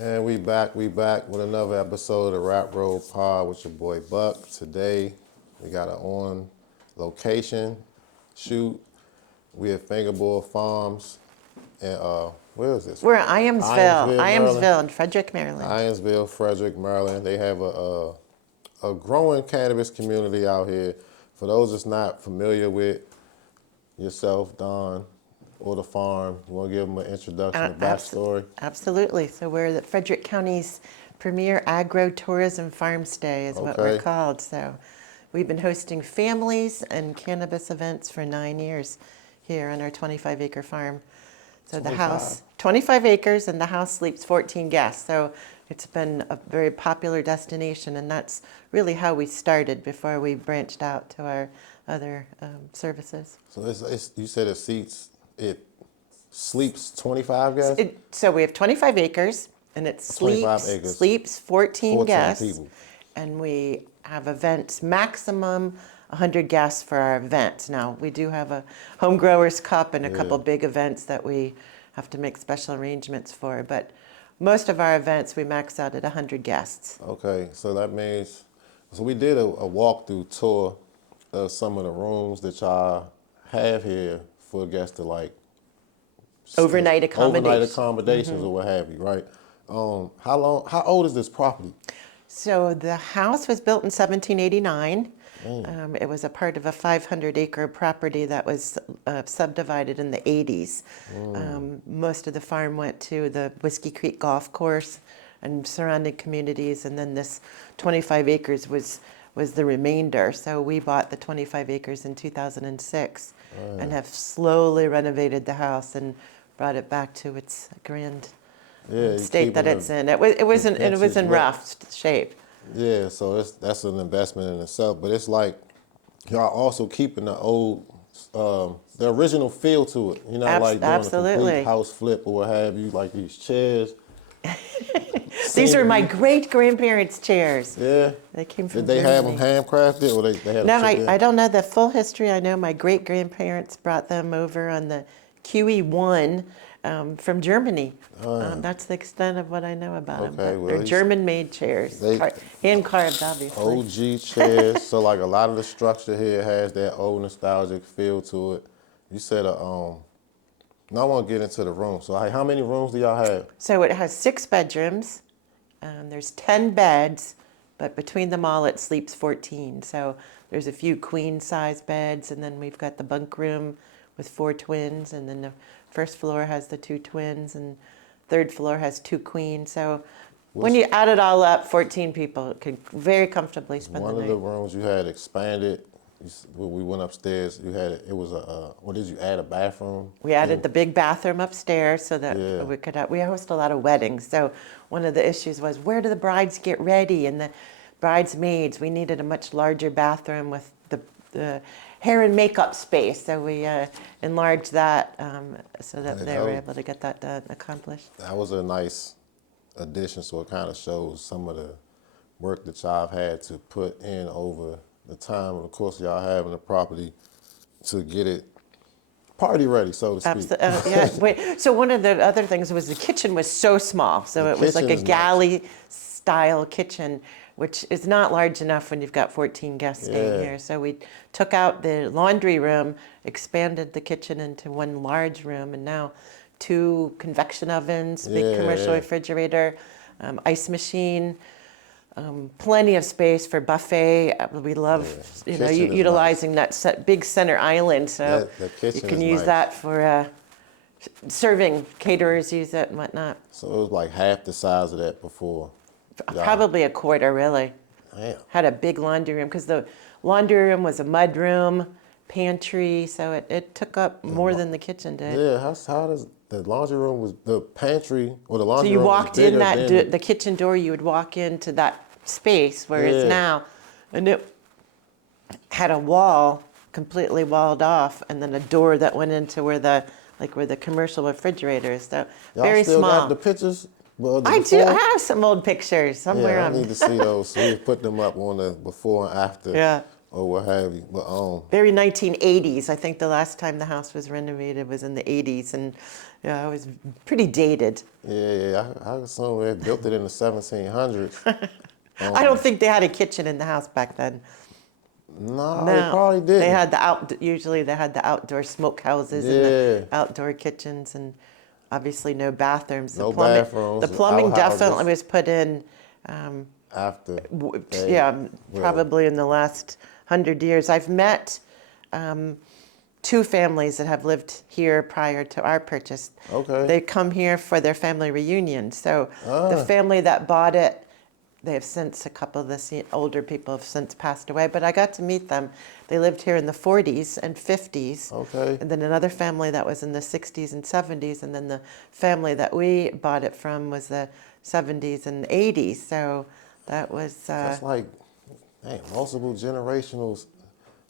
And we back with another episode of the Rap Road Pod with your boy Buck. Today, we got an on location shoot. We at Fingerboard Farms. And where is this? We're in Iamsville, Maryland. Iamsville in Frederick, Maryland. Iamsville, Frederick, Maryland. They have a growing cannabis community out here. For those that's not familiar with yourself, Don, or the farm, you want to give them an introduction, a backstory? Absolutely. So we're the Frederick County's premier agro-tourism farm stay is what we're called. So we've been hosting families and cannabis events for 9 years here on our 25-acre farm. So 25. The house, 25 acres, and the house sleeps 14 guests. So it's been a very popular destination, and that's really how we started before we branched out to our other services. So you said it sleeps 25 guests? So we have 25 acres, and it sleeps 14 guests. People. And we have events, maximum 100 guests for our events. Now, we do have a Home Growers Cup and a couple big events that we have to make special arrangements for, but most of our events, we max out at 100 guests. Okay, so that means, so we did a walkthrough tour of some of the rooms that y'all have here for guests to like overnight accommodations or what have you, right? How old is this property? So the house was built in 1789. It was a part of a 500-acre property that was subdivided in the 80s. Most of the farm went to the Whiskey Creek Golf Course and surrounding communities, and then this 25 acres was the remainder. So we bought the 25 acres in 2006 and have slowly renovated the house and brought it back to its grand state that it's in. It was in rough shape. Yeah, so that's an investment in itself. But it's like y'all also keeping the old, the original feel to it. You know, like doing a complete house flip or what have you, like these chairs. These are my great-grandparents' chairs. Yeah. They came from Did they Germany. have them handcrafted or they had No, I don't know the full history. I know my great-grandparents brought them over on the QE1 from Germany. That's the extent of what I know about them. Well, they're German-made chairs, hand-carved, obviously. OG chairs. So like a lot of the structure here has that old nostalgic feel to it. You said now I want to get into the room. So how many rooms do y'all have? So it has 6 bedrooms. There's 10 beds, but between them all it sleeps 14. So there's a few queen-size beds, and then we've got the bunk room with 4 twins, and then the first floor has the 2 twins, and third floor has 2 queens. So when you add it all up, 14 people could very comfortably spend the night. One of the rooms you had expanded. When we went upstairs, what did you add, a bathroom? We added the big bathroom upstairs so that we host a lot of weddings. So one of the issues was, where do the brides get ready? And the bridesmaids, we needed a much larger bathroom with the hair and makeup space. So we enlarged that so that they were able to get that accomplished. That was a nice addition, so it kind of shows some of the work that y'all have had to put in over the time, and of course, y'all having the property to get it party ready, so to speak. So one of the other things was the kitchen was so small. So it was like a galley-style kitchen, which is not large enough when you've got 14 guests staying here. So we took out the laundry room, expanded the kitchen into one large room, and now 2 convection ovens, big commercial refrigerator, ice machine, plenty of space for buffet. We love, utilizing that big center island. So you can use that for serving. Caterers use it and whatnot. So it was like half the size of that before. Probably a quarter, really. Damn. Had a big laundry room because the laundry room was a mud room, pantry, so it took up more than the kitchen did. Yeah, how does the laundry room was the pantry or the laundry room? So you room walked in the kitchen door. You would walk into that space where it's now, and it had a wall completely walled off, and then a door that went into where the commercial refrigerator is. So very still small. Got the pictures? I do. I have some old pictures somewhere. I need to see those. So we put them up on the before and after. Yeah. or what have you. But Very 1980s. I think the last time the house was renovated was in the 80s, and yeah, it was pretty dated. I assume they built it in the 1700s. I don't think they had a kitchen in the house back then. No, they No, probably didn't. they had usually they had the outdoor smoke houses and the outdoor kitchens, and obviously no bathrooms. No bathrooms. The plumbing outhouses definitely was put in, after. probably in the last 100 years. I've met two families that have lived here prior to our purchase. Okay. They come here for their family reunion. So the family that bought it, they have since, a couple of the older people have since passed away, but I got to meet them. They lived here in the 40s and 50s. Okay. And then another family that was in the 60s and 70s. And then the family that we bought it from was the 70s and 80s. So that was... That's like, multiple generational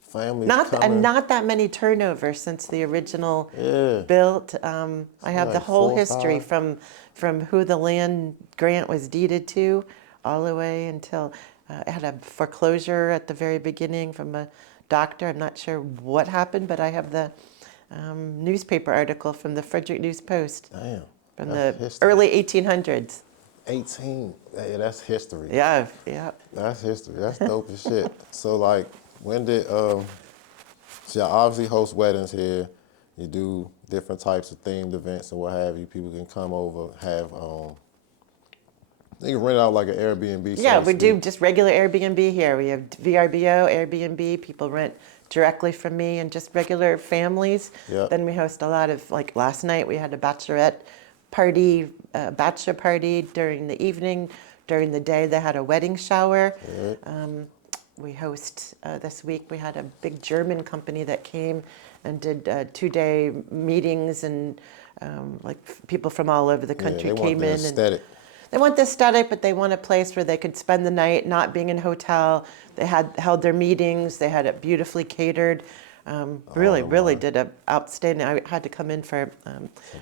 families not coming. not that many turnovers since the original Yeah. built. I have the like whole 4 or history 5. from who the land grant was deeded to, all the way until it had a foreclosure at the very beginning from a doctor. I'm not sure what happened, but I have the newspaper article from the Frederick News Post Damn. from That's the history. early 1800s. 18. Yeah, that's history. Yeah. That's history. That's dope as shit. So like, when did so y'all obviously host weddings here. You do different types of themed events and what have you. People can come over, have you can rent it out like an Airbnb. Yeah, so we to do speak. just regular Airbnb here. We have VRBO, Airbnb. People rent directly from me, and just regular families. Yep. Then we host a lot of, like last night we had a bachelorette party, bachelor party during the evening. During the day they had a wedding shower. We host, this week we had a big German company that came and did 2-day meetings, and like people from all over the country they came want the in. aesthetic. They want the aesthetic, but they want a place where they could spend the night, not being in a hotel. They had held their meetings. They had it beautifully catered. Really did a outstanding. I had to come in for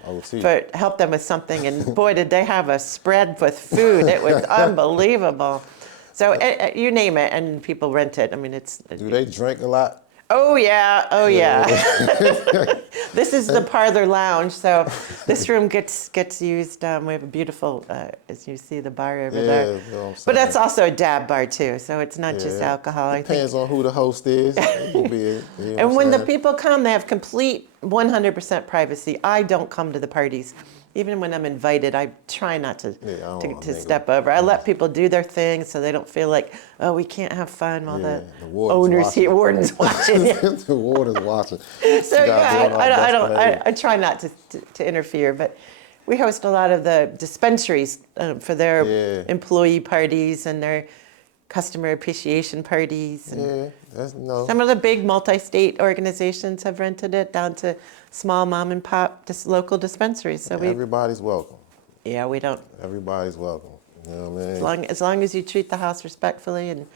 OT. help them with something, and boy, did they have a spread with food. It was unbelievable. So you name it, and people rent it. I mean, Do they drink a lot? Oh yeah. This is the parlor lounge, so this room gets used. We have a beautiful, as you see, the bar over there. You know what I'm But saying? that's also a dab bar too, so it's not just alcohol. I think. Depends on who the host is. It could be, you know And what when I'm the saying? people come, they have complete 100% privacy. I don't come to the parties. Even when I'm invited, I try not to, I don't wanna to mingle. step over. I let people do their thing so they don't feel like, oh, we can't have fun while the the warden's owners watching. here, warden's watching. Yeah. The water's watching. So Goddamn, I try not to interfere, but we host a lot of the dispensaries for their employee parties and their customer appreciation parties. And that's some of the big multi-state organizations have rented it, down to small mom and pop local dispensaries. So everybody's welcome. we don't. Everybody's welcome. You know what I mean? As long as you treat the house respectfully and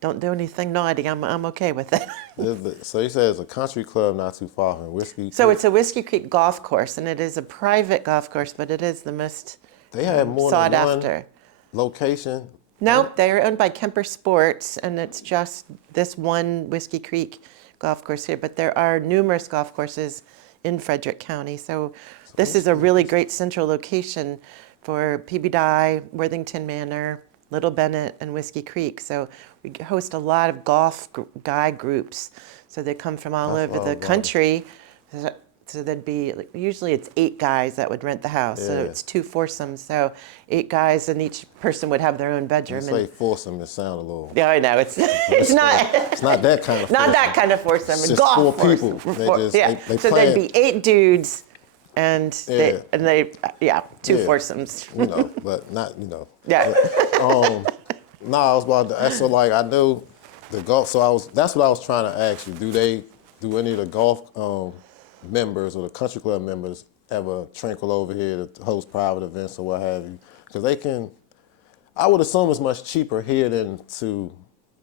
don't do anything naughty, I'm okay with it. So you said it's a country club not too far from Whiskey So Creek. it's a Whiskey Creek golf course, and it is a private golf course, but it is the most They have more sought than one after. location. No, they're owned by Kemper Sports, and it's just this one Whiskey Creek golf course here. But there are numerous golf courses in Frederick County. So this is a really great central location for PB Dye, Worthington Manor, Little Bennett, and Whiskey Creek. So we host a lot of golf guy groups. So they come from all over the country. So there'd be, usually it's 8 guys that would rent the house. So it's 2 foursomes. So 8 guys, and each person would have their own bedroom. You say foursome, it sound a little. Yeah, I know. It's not. It's not that kind of. Not that kind of foursome. It's just golf 4 people. foursome. They just, Yeah. they So plan- there'd be 8 dudes, and they 2 Yeah. foursomes. You know, but not, you know. Yeah. No, I was about to ask, so like I knew the golf, that's what I was trying to ask you. Do any of the golf members or the country club members ever trinkle over here to host private events or what have you? Because I would assume it's much cheaper here than to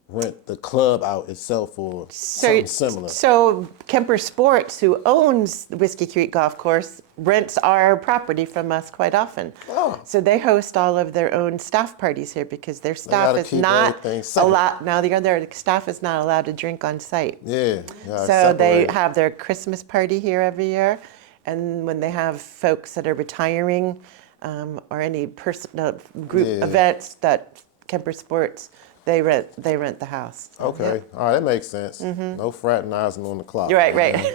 rent the club out itself or something similar. So Kemper Sports, who owns the Whiskey Creek Golf Course, rents our property from us quite often. Oh. So they host all of their own staff parties here because their staff gotta is keep not everything separate. allowed. Now their staff is not allowed to drink on site. Yeah. So they have their Christmas party here every year, and when they have folks that are retiring or any personal group events that Kemper Sports, they rent the house. Okay. All right, that makes sense. No fraternizing on the clock. Right.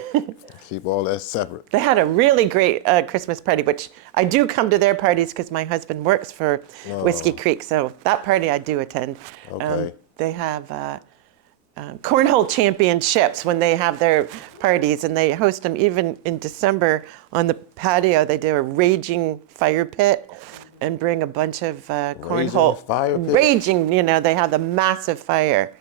Keep all that separate. They had a really great Christmas party, which I do come to their parties because my husband works for Whiskey Creek, so that party I do attend. Okay. They have cornhole championships when they have their parties, and they host them even in December on the patio. They do a raging fire pit and bring a bunch of cornhole. Fire pit? Raging, they have the massive fire.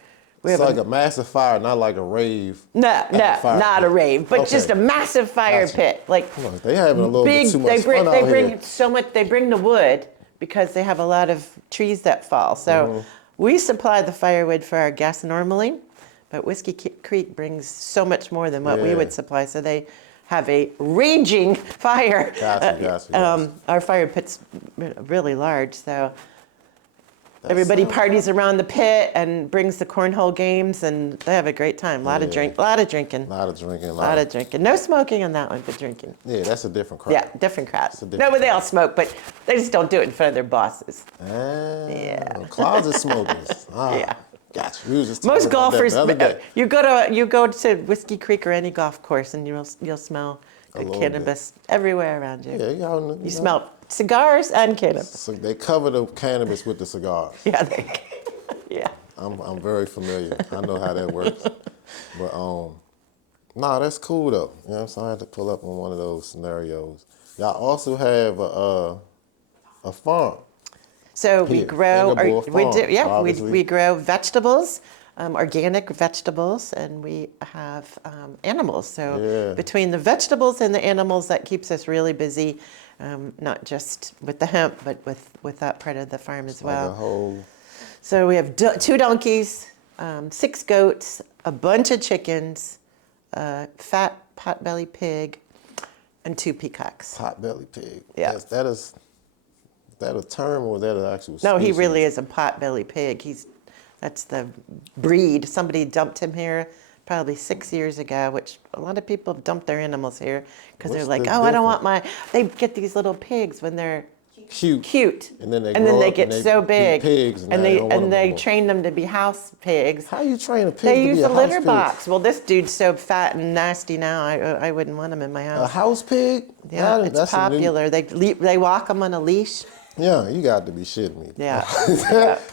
It's like a massive fire, not like a rave. No, not a rave, but Okay. just a massive fire pit. Like Come on, they having a little big, bit too much fun out they bring here. so much. They bring the wood because they have a lot of trees that fall. So we supply the firewood for our guests normally, but Whiskey Creek brings so much more than what we Yeah. would supply. So they have a raging fire. Gotcha. Our fire pit's really large, so everybody parties around the pit and brings the cornhole games, and they have a great time. A lot of drinking. A lot of drinking. No smoking on that one, but drinking. Yeah, that's a different crowd. Yeah, different crowd. a different No, but they all smoke, but they just don't do it in front of their bosses. Yeah. Closet smokers. Yeah. Gotcha. We was just Most talking about that golfers, the other day. you go to Whiskey Creek or any golf course, and you'll smell good little cannabis everywhere around you. Yeah, You smell cigars and cannabis. So they cover the cannabis with the cigars. Yeah, yeah. I'm very familiar. I know how that works. But nah, that's cool though. You know what I'm saying? I had to pull up on one of those scenarios. Y'all also have a farm. So we Here, grow, Fingerboard Farm, obviously. we grow vegetables, organic vegetables, and we have animals. So between the vegetables and the animals, that keeps us really busy, not just with the hemp, but with that part of the farm as well. Like a whole. So we have 2 donkeys, 6 goats, a bunch of chickens, a fat potbelly pig, and 2 peacocks. Potbelly pig. Yeah. Is that a term or is that an actual No, he species? really is a potbelly pig. That's the breed. Somebody dumped him here probably 6 years ago, which a lot of people have dumped their animals here because they're What's like, the oh, I don't want they get these little pigs when they're cute. And then they and then grow they up get and they so be big. pigs and and now they they don't want them and they anymore. train them to be house pigs. How you train a pig They to use be a a house litter pig? box. Well, this dude's so fat and nasty now. I wouldn't want him in my A house. house pig? Yeah, That's it's a new- popular. They walk them on a leash. Yeah, you got to be shitting me. Yeah.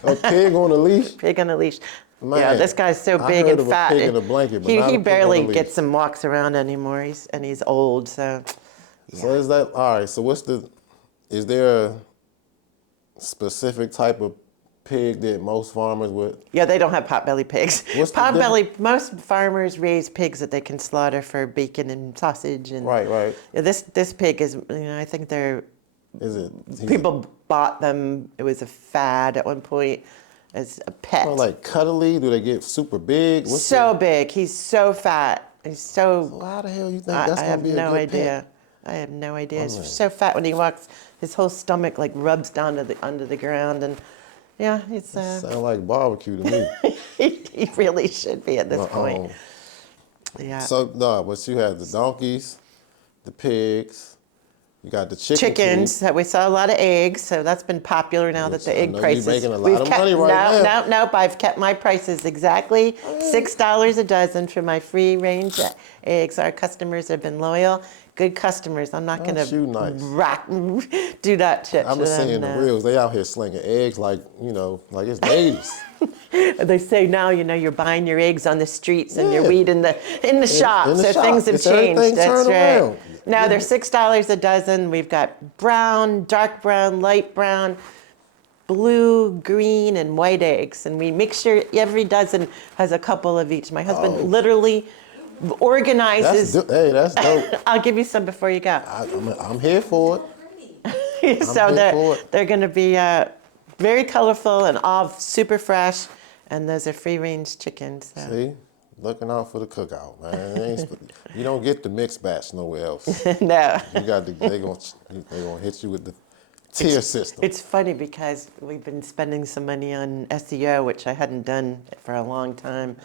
A pig on a leash? Pig on a leash. Man, Yeah, this guy's so I big heard and of a fat. pig in a blanket, but he not a he pig barely on a leash. gets and walks around anymore. He's old, so So is that all right? So is there a specific type of pig that most farmers would? yeah, they don't have potbelly pigs. What's the Potbelly. Most farmers raise pigs that they can slaughter for bacon and sausage and. Right. Yeah, this pig is. I think they're. Is it People bought them. It was a fad at one point as a pet. like cuddly? Do they get super big? So big. He's so fat. He's so. How the hell you think I that's gonna have be a no good idea. pet? I have no idea. He's man. so fat when he walks. His whole stomach like rubs down to under the ground, and yeah, it's. Sound like barbecue to me. He really should be at this point. Yeah. So no, but you have the donkeys, the pigs, you got the Chickens. That we sell a lot of eggs, so that's been popular now that the I egg know you're prices. making a lot of money right now. Nope. I've kept my prices exactly $6 a dozen for my free range eggs. Our customers have been loyal, good customers. I'm not Aren't you nice? do that shit. I'm to just them, saying the no. reels, they out here slinging eggs like it's ladies. They say now, you're buying your eggs on the streets and your Yeah. wheat in the shop. in the So shop. things have It's everything changed. That's turned right. around. Now they're $6 a dozen. We've got brown, dark brown, light brown, blue, green, and white eggs. And we make sure every dozen has a couple of each. My husband literally organizes. That's dope. I'll give you some before you go. I'm here for it. So here for it. they're going to be very colorful and all super fresh. and those are free-range chickens. So. See, looking out for the cookout, man. You don't get the mixed batch nowhere else. No. You got they gonna hit you with the tier system. It's funny because we've been spending some money on SEO, which I hadn't done for a long time.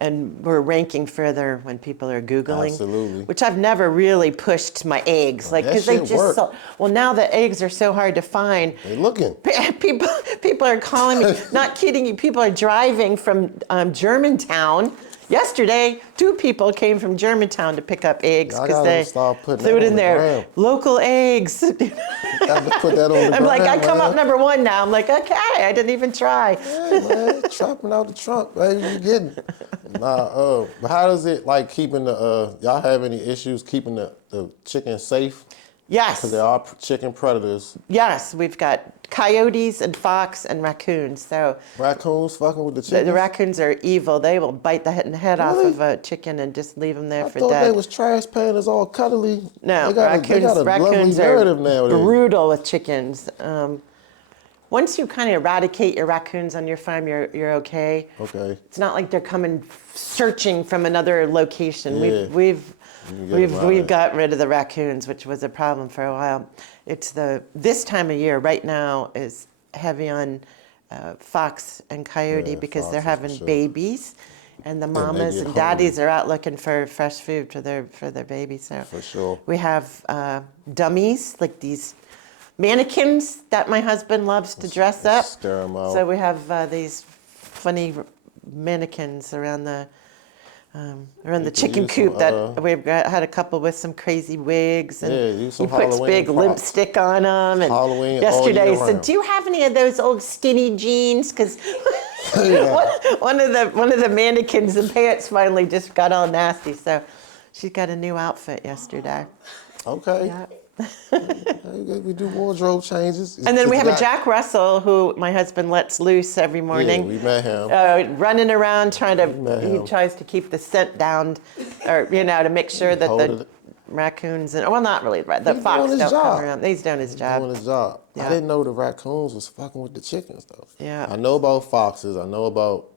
And we're ranking further when people are Googling. Absolutely. Which I've never really pushed my eggs. Like, because they just so, well, now the eggs are so hard to find. They looking. People are calling me, not kidding you, people are driving from Germantown. Yesterday, 2 people came from Germantown to pick up eggs because they threw it in there. Local eggs. Got to put that on the I'm like, ground, I come man. up number 1 now. I'm like, okay, I didn't even try. Yeah, man, chopping out the trunk, baby, you getting it. Nah, but how does it like keeping the, y'all have any issues keeping the chicken safe? Yes. Because there are chicken predators. Yes, we've got coyotes and fox and raccoons. So raccoons fucking with the chickens? The raccoons are evil. They will bite the head off of a chicken and just leave them there for dead. I thought they was trash pandas, all cuddly. No, raccoons are brutal with chickens. Once you kind of eradicate your raccoons on your farm, you're okay. Okay. It's not like they're coming searching from another location. Yeah. We've got rid of the raccoons, which was a problem for a while. It's this time of year right now is heavy on fox and coyote because they're having babies, and the mamas and daddies are out looking for fresh food for their babies. So for sure, we have dummies like these mannequins that my husband loves to dress up. Stir them out. So we have these funny mannequins around the chicken coop that we've had a couple with some crazy wigs, and he puts big lipstick on them. And Halloween yesterday he said, "Do you have any of those old skinny jeans?" Because one of the mannequins, the pants finally just got all nasty. So she got a new outfit yesterday. Okay. Yeah. We do wardrobe changes. And then we have a Jack Russell who my husband lets loose every morning. Yeah, we met him. Running around he tries to keep the scent down, or to make sure that the raccoons and not really the fox don't come around. He's doing his job. Doing his job. Yeah. I didn't know the raccoons was fucking with the chickens though. Yeah. I know about foxes. I know about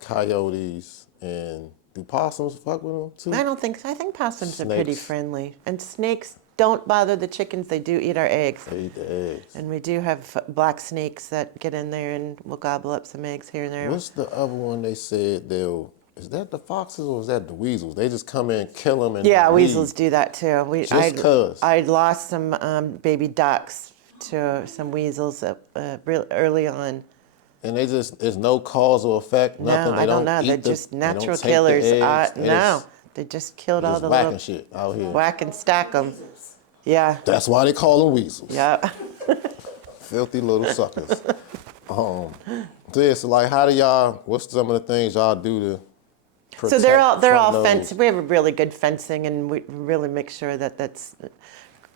coyotes, and do possums fuck with them too? I don't think so. I think possums are pretty friendly, and snakes don't bother the chickens. They do eat our eggs. They eat the eggs. And we do have black snakes that get in there and will gobble up some eggs here and there. What's the other one they said is that the foxes or is that the weasels? They just come in, kill them, and leave. Weasels do that too. I lost some baby ducks to some weasels real early on. And there's no cause or effect, nothing. No, I don't know. They're just natural killers. No, they just killed all the little shit out here. Whack and stack them. Yeah. That's why they call them weasels. Yeah. Filthy little suckers. So like, what's some of the things y'all do to protect? So they're all fenced. We have a really good fencing, and we really make sure that that's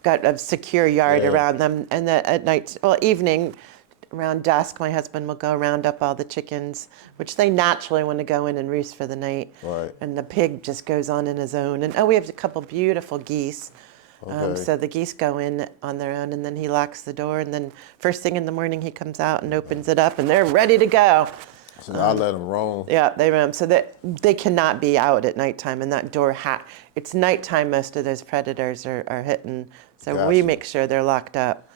got a secure yard around them. And that at night, evening, around dusk, my husband will go round up all the chickens, which they naturally want to go in and roost for the night. Right. And the pig just goes on his own. And we have a couple beautiful geese. Okay. So the geese go in on their own, and then he locks the door, and then first thing in the morning he comes out and opens it up, and they're ready to go. So I let them roam. Yeah, they roam. So that they cannot be out at nighttime, and that door it's nighttime. Most of those predators are hitting, so we make sure they're locked up.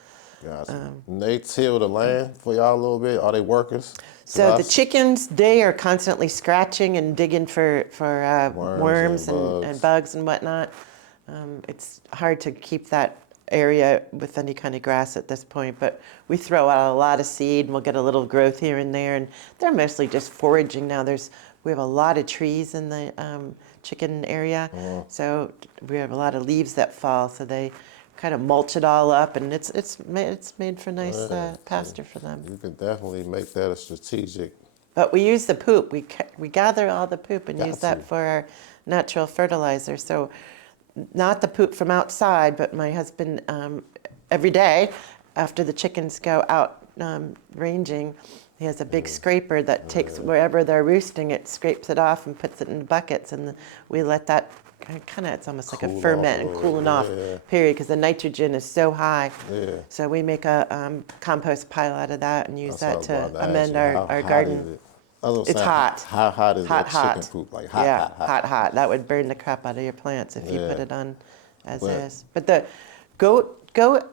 Gotcha. And they till the land for y'all a little bit. Are they workers? So the chickens, they are constantly scratching and digging for worms and bugs and whatnot. It's hard to keep that area with any kind of grass at this point, but we throw out a lot of seed and we'll get a little growth here and there, and they're mostly just foraging now. We have a lot of trees in the chicken area, so we have a lot of leaves that fall, so they kind of mulch it all up, and it's made for nice pasture for them. You could definitely make that a strategic. But we use the poop. We gather all the poop and use that for our natural fertilizer. So not the poop from outside, but my husband, every day after the chickens go out ranging, he has a big scraper that takes wherever they're roosting, it scrapes it off and puts it in buckets, and we let that it's almost like a ferment and cooling off period, because the nitrogen is so high. Yeah. So we make a compost pile out of that and use that to amend our garden. I was It's saying, hot. How hot is Hot, that hot. chicken coop? Like hot, Yeah, hot, hot. hot, hot. That would burn the crap out of your plants if you Yeah. put it on as But- is. But the goat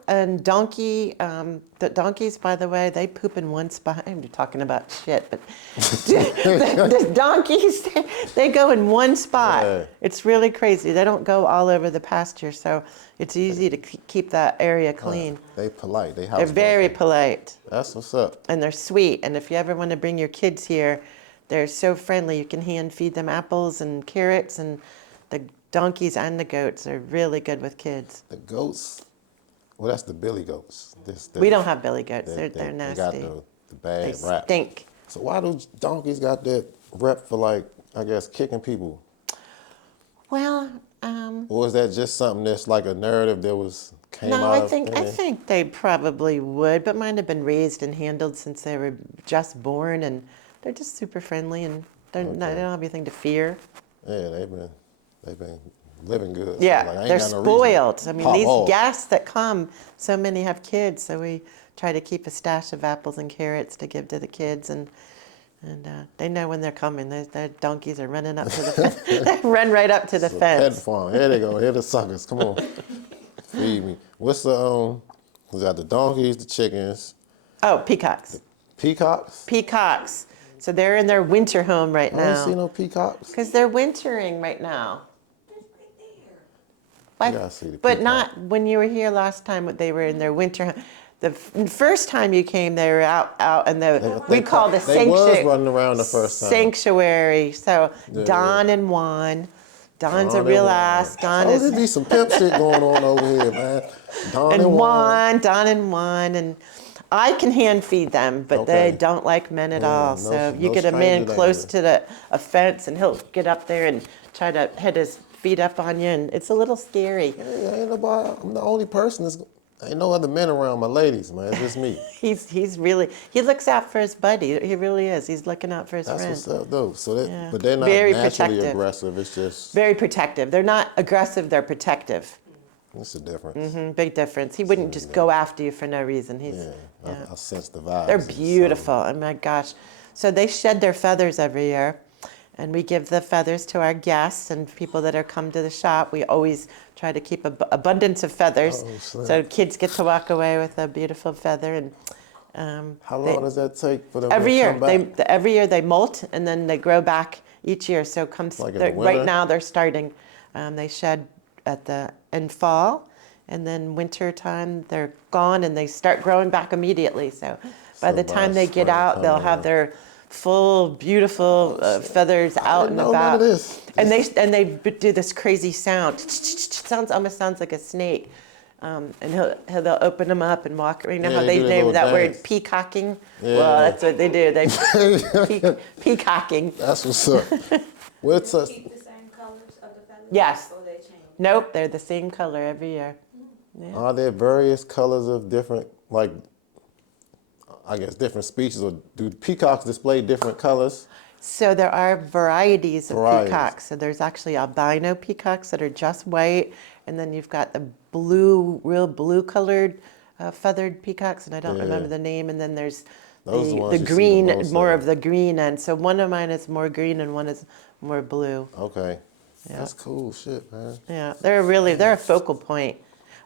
and donkey, the donkeys, by the way, they poop in one spot. I'm talking about shit, but the donkeys, they go in one spot. Yeah. It's really crazy. They don't go all over the pasture, so it's easy to keep that area clean. They polite. They They're house. very polite. That's what's up. And they're sweet. And if you ever want to bring your kids here, they're so friendly. You can hand feed them apples and carrots, and the donkeys and the goats are really good with kids. The goats. Well, that's the billy goats. We don't have billy goats. They're They nasty. got the They bad rap. stink. So why do donkeys got that rep for, like, I guess, kicking people? Well, Or is that just something that's like a narrative that came no, out I of think they probably would, but mine have been raised and handled since they were just born, and they're just super friendly, and they don't have anything to fear. Yeah, they've been living good. Yeah, So, like, I ain't they're got no reason spoiled. to I mean, pop these off. guests that come, so many have kids, so we try to keep a stash of apples and carrots to give to the kids, and they know when they're coming. The donkeys are running up to the fence. They run right up to the It's a pet fence. farm. Here they go. Here the suckers. Come on, feed me. What's the We got the donkeys, the chickens, Oh, peacocks. peacocks. Peacocks. So they're in their winter home right I don't see now. no peacocks. Because they're wintering right now. You gotta see the But peacock. not when you were here last time. They were in their winter home. The first time you came, they were out, and we call the They was sanctuary. running around the first time. Sanctuary. So Yeah. Don and Juan. Don's a Don real and Juan. ass. Don Oh, there is be some pimp shit going on over here, man. Don and and Juan. Don and Juan, and I can hand feed them, but Okay. they don't like men at Yeah, all. no- So you no get a man stranger close danger. to a fence, and he'll get up there and try to head his feet up on you, and it's a little scary. Hey, ain't nobody. I'm the only person that's. Ain't no other men around my ladies, man. It's just me. He's really, he looks out for his buddy. He really is. He's looking out for his That's friend. what's up, though. So that, Yeah. but they're not Very naturally protective. aggressive. It's just Very protective. They're not aggressive. They're protective. it's a difference. Big difference. He wouldn't just go after you for no reason. He's Yeah, I sense the vibes. They're and beautiful. Oh my gosh. So they shed their feathers every year, and we give the feathers to our guests and people that are come to the shop. We always try to keep abundance of feathers, Oh, snap. so kids get to walk away with a beautiful feather. And How long does that take for them every to year come back? every year they molt, and then they grow back each year. So comes Like in the right winter? now they're starting. They shed in fall, and then winter time they're gone, and they start growing back immediately. So by So the by time they get spring out, they'll time, have their full, beautiful feathers out didn't and know none about. of this. And they do this crazy sound. Almost sounds like a snake. And they'll open them up and walk. You know Yeah, how they they do that name little that word dance. peacocking? Yeah. Well, that's what they do. They peacocking. That's what's up. What's up? Keep the same colors of the feathers? Yes. Or they change? Nope, they're the same color every year. Are there various colors of different, like, I guess, different species, or do peacocks display different colors? So there are varieties of Varieties. peacocks. So there's actually albino peacocks that are just white, and then you've got the blue, real blue colored feathered peacocks, and I don't Yeah. remember the name. And then there's Those are the ones the you see the green, most more of. of the green end. So one of mine is more green and one is more blue. Okay. Yeah. That's cool shit, man. Yeah, they're a focal point.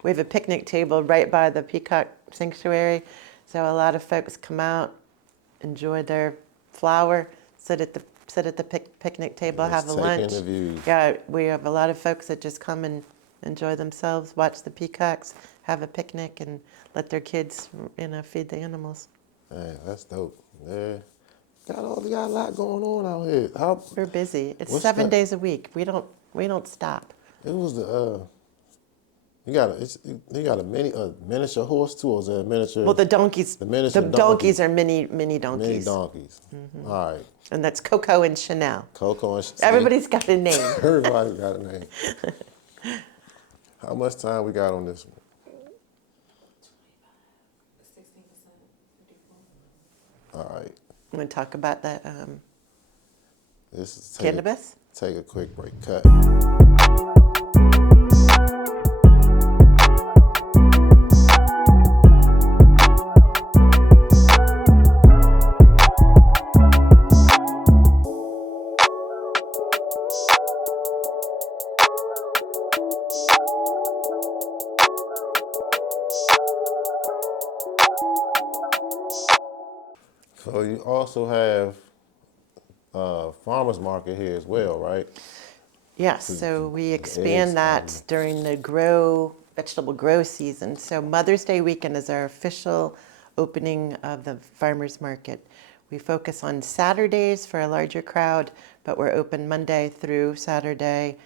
We have a picnic table right by the peacock sanctuary, so a lot of folks come out, enjoy their flower, sit at the picnic table, Just have a take lunch. interviews. Yeah, we have a lot of folks that just come and enjoy themselves, watch the peacocks, have a picnic, and let their kids, feed the animals. Man, that's dope. Yeah. Got a lot going on out here. How We're busy. It's What's 7 that? days a week. We don't stop. it was the you got a miniature horse too, or is that a miniature? Well, the donkeys. The miniature donkeys are mini donkeys. mini donkeys. All right, And that's Coco and Chanel. Coco and Everybody's got a name. Everybody got a name. How much time we got on this one? 16%, 54. All right, I'm going to talk about that this is cannabis. Take a quick break. Cut. So you also have farmers market here as well, right? Yes, so we expand that during the vegetable grow season. So Mother's Day weekend is our official opening of the farmers market. We focus on Saturdays for a larger crowd, but we're open Monday through Saturday,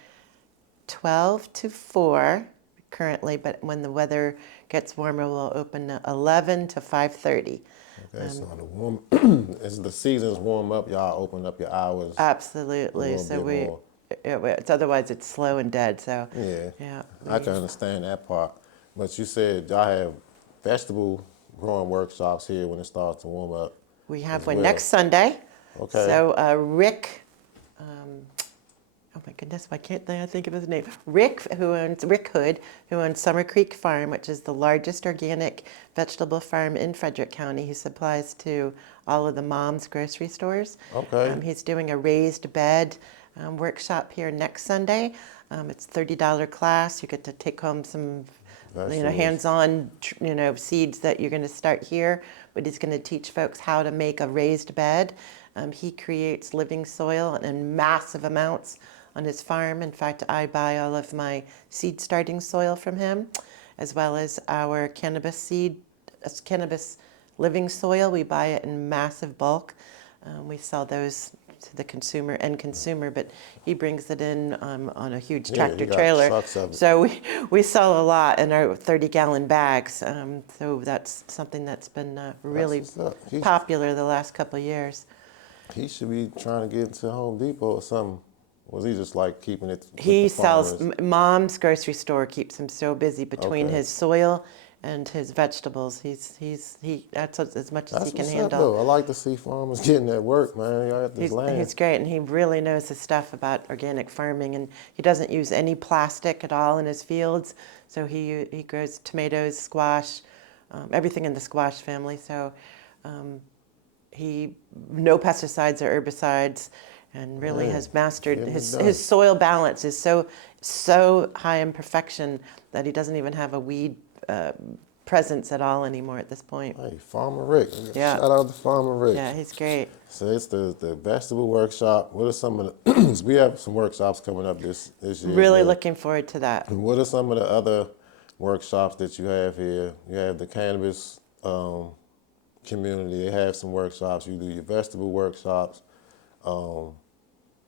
12 to 4 currently, but when the weather gets warmer, we'll open 11 to 5:30. Okay, so the warm as the seasons warm up, y'all open up your hours a Absolutely. little So bit more. it's otherwise it's slow and dead. So Yeah, yeah, I can understand that part. But you said y'all have vegetable growing workshops here when it starts to warm up we have as one well. next Sunday. Okay. So Rick, oh my goodness, why can't I think of his name? Rick Hood, who owns Summer Creek Farm, which is the largest organic vegetable farm in Frederick County. He supplies to all of the mom's grocery stores. Okay. He's doing a raised bed workshop here next Sunday. It's $30 class. You get to take home some Vegetables. hands-on, seeds that you're going to start here, but he's going to teach folks how to make a raised bed. He creates living soil in massive amounts on his farm. In fact, I buy all of my seed starting soil from him, as well as our cannabis living soil. We buy it in massive bulk. We sell those to the consumer, but he brings it in on a huge Yeah, tractor you got trailer. trucks of it. So we sell a lot in our 30-gallon bags. So that's something that's been really what's up. popular the last couple of years. He should be trying to get into Home Depot or something. Was he just like keeping it with He the sells, farmers? Mom's grocery store keeps him so busy between Okay. his soil and his vegetables. That's as much as he That's can what's up, handle. though. I like to see farmers getting that work, man. Y'all got this land. He's great, and he really knows his stuff about organic farming, and he doesn't use any plastic at all in his fields. So he grows tomatoes, squash, everything in the squash family. So no pesticides or herbicides, and really Hey, has mastered getting it his done. soil balance is so high in perfection that he doesn't even have a weed presence at all anymore at this point. Hey, Farmer Rick. Yeah. Shout out to Farmer Rick. Yeah, he's great. So it's the vegetable workshop. What are some of the? We have some workshops coming up this year. as Really well. looking forward to that. And what are some of the other workshops that you have here? You have the cannabis community. They have some workshops. You do your vegetable workshops.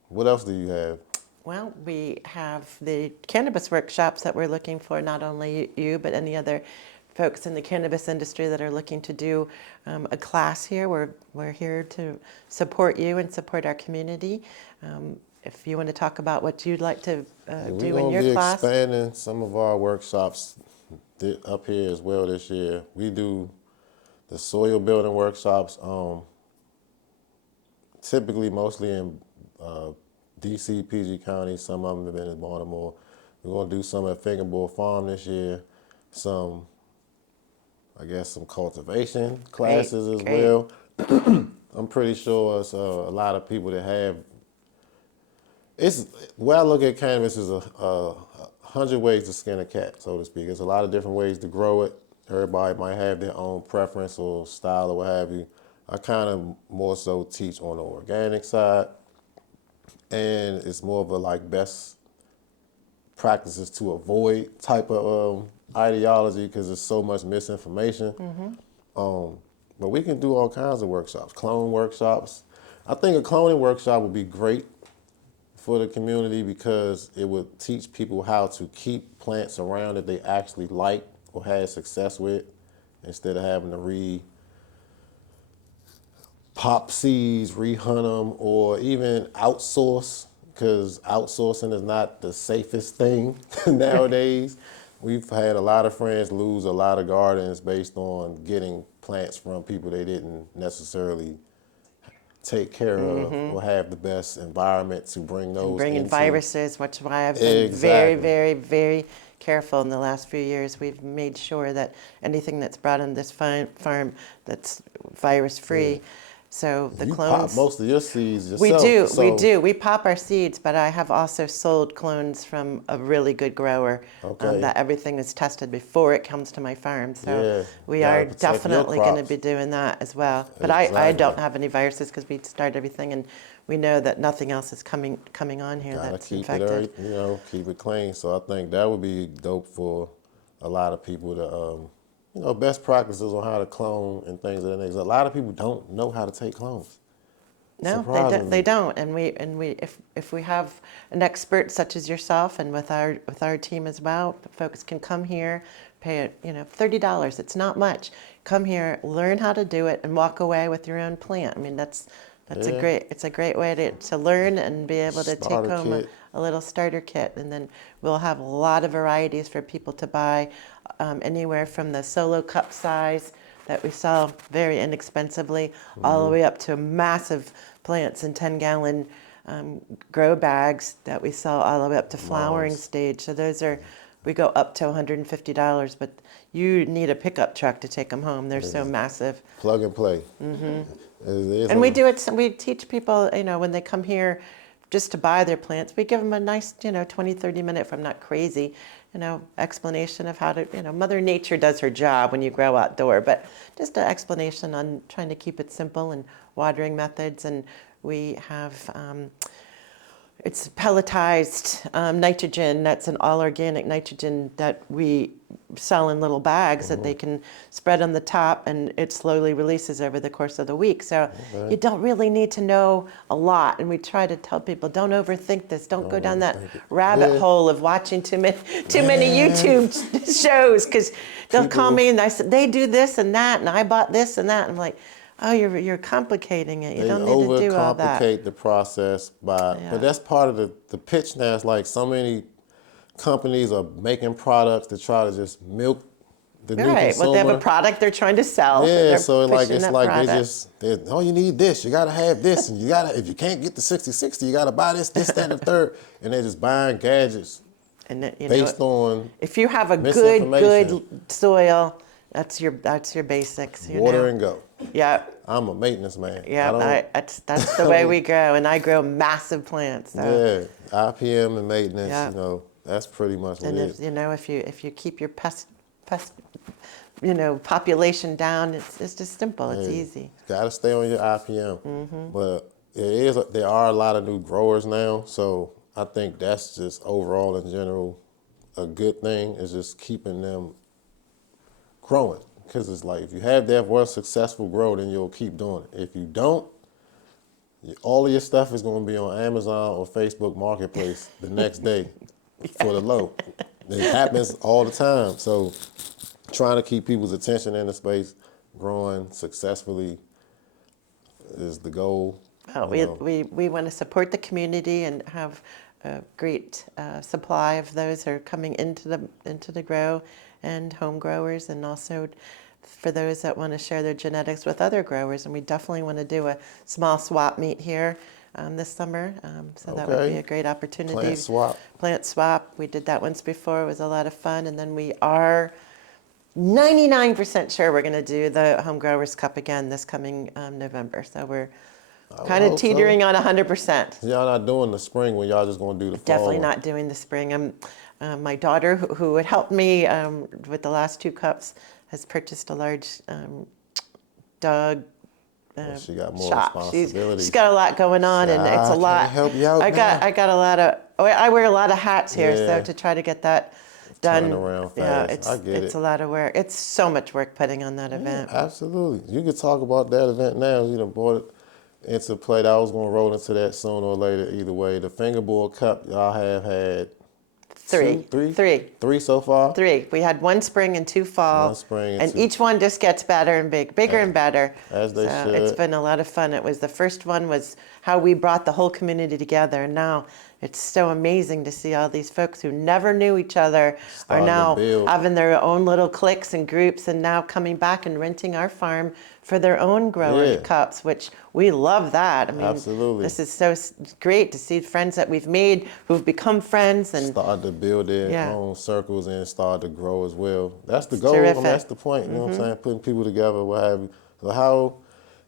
What else do you have? Well, we have the cannabis workshops that we're looking for, not only you, but any other folks in the cannabis industry that are looking to do a class here. We're here to support you and support our community. If you want to talk about what you'd like to do in your We're class. going to be expanding some of our workshops up here as well this year. We do the soil building workshops, typically mostly in D.C., PG County. Some of them have been in Baltimore. We're going to do some at Fingerboard Farm this year. Some cultivation classes as great. well. I'm pretty sure it's a lot of people that have. It's where I look at cannabis is a 100 ways to skin a cat, so to speak. There's a lot of different ways to grow it. Everybody might have their own preference or style or what have you. I kind of more so teach on the organic side, and it's more of a like best practices to avoid type of ideology because there's so much misinformation. But we can do all kinds of workshops, clone workshops. I think a cloning workshop would be great for the community because it would teach people how to keep plants around that they actually like or had success with instead of having to pop seeds, rehunt them, or even outsource because outsourcing is not the safest thing nowadays. We've had a lot of friends lose a lot of gardens based on getting plants from people they didn't necessarily take care of or have the best environment to bring those Bringing into. viruses, which is why I've been very, Exactly. very, very careful in the last few years. We've made sure that anything that's brought on this farm that's virus-free So the You clones. pop most of your seeds We yourself. do, so, we do. We pop our seeds, but I have also sold clones from a really good grower Okay. that everything is tested before it comes to my farm. So Yeah, we gotta are protect your definitely going to crops. be doing that as well. But I Exactly. don't have any viruses because we start everything and we know that nothing else is coming on here Gotta that's keep it, infected. keep it clean. So I think that would be dope for a lot of people to, best practices on how to clone and things of that nature. A lot of people don't know how to take clones. No, they don't. They Surprisingly. don't. And if we have an expert such as yourself, and with our team as well, folks can come here, pay $30. It's not much. Come here, learn how to do it, and walk away with your own plant. I mean, that's Yeah. it's a great way to learn and be able to take Starter home kit. a little starter kit, and then we'll have a lot of varieties for people to buy, anywhere from the solo cup size that we sell very inexpensively, all the way up to massive plants in 10-gallon grow bags that we sell all the way up to flowering Moms. stage. So we go up to $150, but you need a pickup truck to take them home. They're so massive. Plug and play. And we do it, we teach people, when they come here just to buy their plants, we give them a nice, 20, 30 minute, if I'm not crazy, explanation of how to, Mother Nature does her job when you grow outdoor, but just an explanation on trying to keep it simple and watering methods. And we have, it's pelletized nitrogen. That's an all organic nitrogen that we sell in little bags that they can spread on the top, and it slowly releases over the course of the week. So you don't really need to know a lot. And we try to tell people, don't overthink this. Don't go down that overthink it. rabbit Yeah. hole of watching too many YouTube shows, because they'll call me and I said, they do this and that, and I bought this and that. And I'm like, oh, you're complicating it. You They don't need to do all that. overcomplicate the process Yeah. but that's part of the pitch now. It's like so many companies are making products to try to just milk the new Right. consumer. Well, they have a product they're trying to sell. Yeah, they're so pushing that product. oh, you need this, you gotta have this, and if you can't get the 60/60, you gotta buy this, that, and the third, and they're just buying gadgets And based on if you have a good misinformation. soil, that's your basics. water and go. Yeah. I'm a maintenance man. Yeah, that's the way we grow, and I grow massive plants. So. Yeah, IPM and maintenance, Yeah. that's pretty much what And it is. if you keep your pest population down, it's just simple. It's easy. Gotta stay on your IPM. But there are a lot of new growers now, so I think that's just overall in general a good thing, is just keeping them growing. Because it's like, if you have that one successful grow, then you'll keep doing it. If you don't, all of your stuff is going to be on Amazon or Facebook Marketplace the next day for the low. It happens all the time. So trying to keep people's attention in the space, growing successfully is the goal. Well, we want to support the community and have a great supply of those who are coming into the grow and home growers, and also for those that want to share their genetics with other growers. And we definitely want to do a small swap meet here this summer. So that would be a great opportunity. Plant swap. Plant swap. We did that once before. It was a lot of fun. And then we are 99% sure we're going to do the Home Growers Cup again this coming November. So we're kind of teetering on 100%. Y'all not doing the spring when y'all just going to do the fall? Definitely not doing the spring. My daughter, who had helped me with the last 2 cups, has purchased a large dog She got more shop. responsibility. She's got a lot going on, and it's a lot. Can I help you out I got a lot of. I wear a lot of hats here, Yeah. so to try to get that done. Turn around Yeah, fast. I get it's it. a lot of work. It's so much work putting on that event. Absolutely. You could talk about that event now. You done brought it into play. I was going to roll into that sooner or later either way. The Fingerboard Cup, y'all have had 3. 3 so far? 3. We had 1 spring and 2 fall. 1 spring and 2. each one just gets better and bigger and better. As they so should. It's been a lot of fun. It was the first one was how we brought the whole community together, and now it's so amazing to see all these folks who never knew each other Starting are to now build. having their own little cliques and groups, and now coming back and renting our farm for their own grower cups, which we love that. I mean, Absolutely. this is so great to see friends that we've made who've become friends and Start to build their own circles and start to grow as well. That's the goal. terrific. That's the point. You know what I'm saying? Putting people together, what have you. So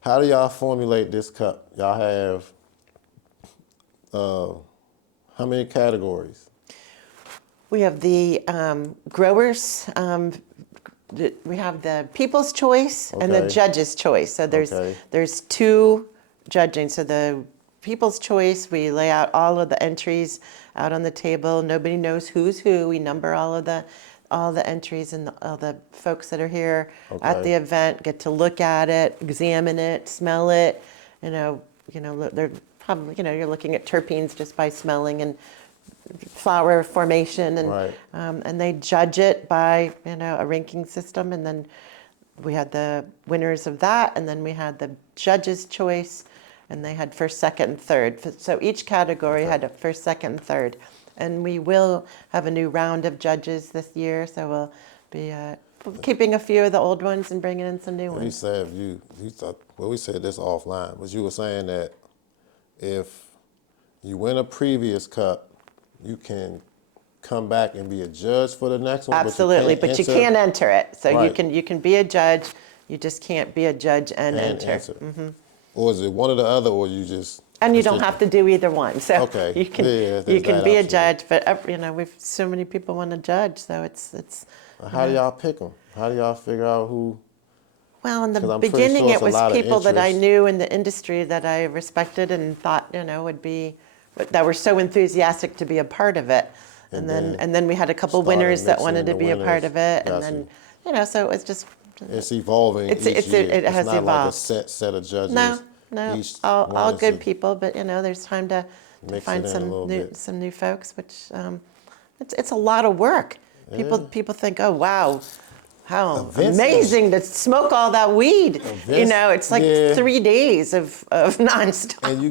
How do y'all formulate this cup? Y'all have how many categories? We have the growers. We have the people's choice and the Okay. judge's choice. So Okay. there's two judging. So the people's choice, we lay out all of the entries out on the table. Nobody knows who's who. We number all the entries, and all the folks that are here at Okay. the event get to look at it, examine it, smell it. They're probably, you're looking at terpenes just by smelling and flower formation, and Right. and they judge it by a ranking system, and then we had the winners of that, and then we had the judges' choice, and they had first, second, and third. So each category Okay. had a first, second, and third, and we will have a new round of judges this year. So we'll be keeping a few of the old ones and bringing in some new You ones. said you thought, well, we said this offline, but you were saying that if you win a previous cup, you can come back and be a judge for the next one. Absolutely, but you can't enter it. So Right. you can be a judge, you just can't be a judge and enter. Or is it one or the other, or you just? And you don't have to do either one. So Okay. you can Yeah, there's you can that be a option. judge, but we've so many people want to judge, so it's How do y'all pick them? How do y'all figure out who? well, in 'Cause the I'm pretty beginning sure it it's a was lot of people that I interest. knew in the industry that I respected and thought would be that were so enthusiastic to be a part of it. And And then we had a couple started winners that mixing wanted in to the be a part winners. of it, Got and then so it was just It's evolving It's- each it's- year. it has it's not like a evolved. set of judges. no, Each all one is good a- people, but there's time to Mix find it in a little bit. some new folks, which it's a lot of work. People think, oh wow, how Events amazing to smoke all that weed. Events- It's like yeah. 3 days of nonstop. And you